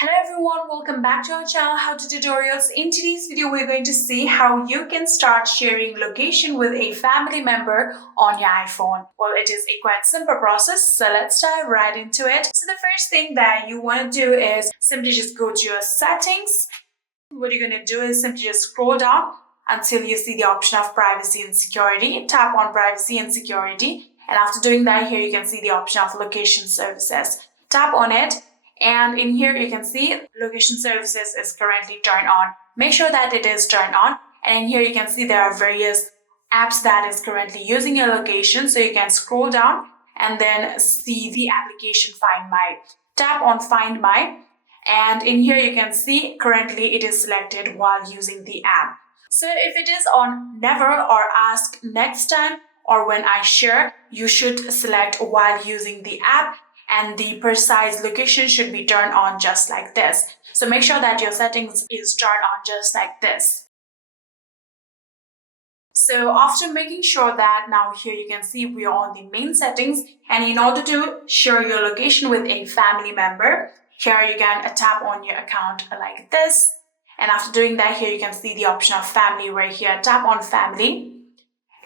Hello everyone, welcome back to our channel How to Tutorials. In today's video, we're going to see how you can start sharing location with a family member on your iPhone. Well, it is a quite simple process, so let's dive right into it. So the first thing that you want to do is simply just go to your settings. What you're going to do is simply just scroll down until you see the option of privacy and security. Tap on privacy and security. And after doing that, here you can see the option of location services. Tap on it. And in here, you can see location services is currently turned on. Make sure that it is turned on. And in here, you can see there are various apps that is currently using your location. So you can scroll down and then see the application Find My. Tap on Find My. And in here, you can see currently it is selected while using the app. So if it is on Never or Ask Next Time or When I Share, you should select while using the app. And the precise location should be turned on just like this. So make sure that your settings is turned on just like this. So after making sure that, now here you can see we are on the main settings, and in order to share your location with a family member, here you can tap on your account like this. And after doing that, here you can see the option of family right here. Tap on family.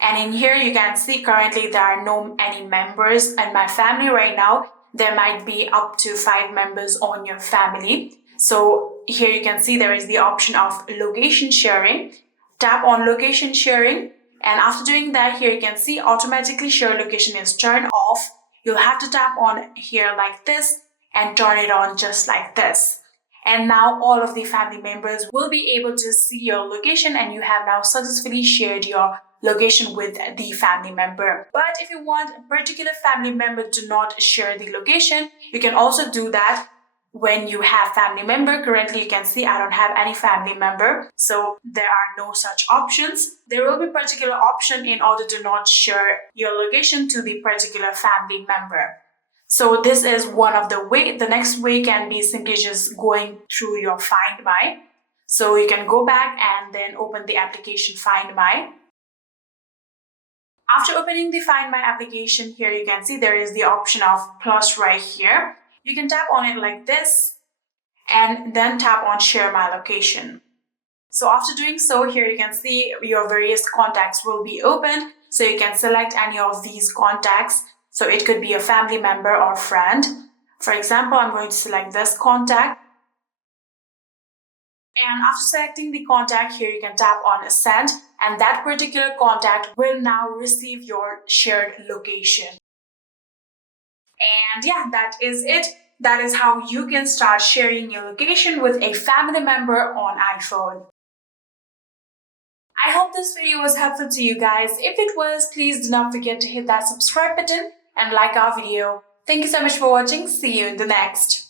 And in here you can see currently there are no any members in my family right now. There might be up to 5 members on your family. So here you can see there is the option of location sharing. Tap on location sharing. And after doing that, here you can see automatically share location is turned off. You'll have to tap on here like this and turn it on just like this. And now all of the family members will be able to see your location, and you have now successfully shared your location with the family member. But if you want a particular family member to not share the location, you can also do that when you have family member. Currently, you can see I don't have any family member, so there are no such options. There will be particular option in order to not share your location to the particular family member. So this is one of the way. The next way can be simply just going through your Find My. So you can go back and then open the application Find My. After opening the Find My application, here you can see there is the option of plus right here. You can tap on it like this and then tap on Share My Location. So after doing so, here you can see your various contacts will be opened. So you can select any of these contacts. So it could be a family member or friend. For example, I'm going to select this contact. And after selecting the contact, here you can tap on Send, and that particular contact will now receive your shared location. And yeah, that is it. That is how you can start sharing your location with a family member on iPhone. I hope this video was helpful to you guys. If it was, please do not forget to hit that subscribe button and like our video. Thank you so much for watching. See you in the next.